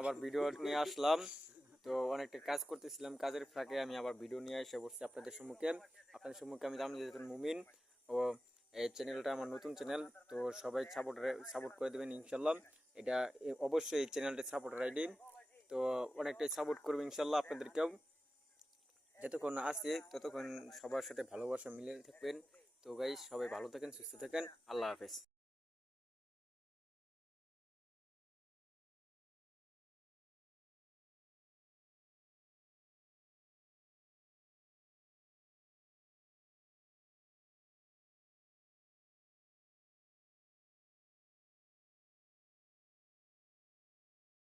আবার ভিডিও নিয়ে আসলাম। তো অনেকটা কাজ করতেছিলাম, কাজের ফাঁকে আমি আবার ভিডিও নিয়ে এসে বসছি আপনাদের সম্মুখে। আমি তামজিদ মুমিন। ও এই চ্যানেলটা আমার নতুন চ্যানেল, তো সবাই সাপোর্ট করে দেবেন ইনশাল্লাহ। এটা অবশ্যই এই চ্যানেলটা সাপোর্টার আইডি, তো অনেকটাই সাপোর্ট করবো ইনশাল্লাহ আপনাদেরকেও। যতক্ষণ আসে ততক্ষণ সবার সাথে ভালোবাসা মিলে থাকবেন। তো গাইস, সবাই ভালো থাকেন, সুস্থ থাকেন, আল্লাহ হাফেজ।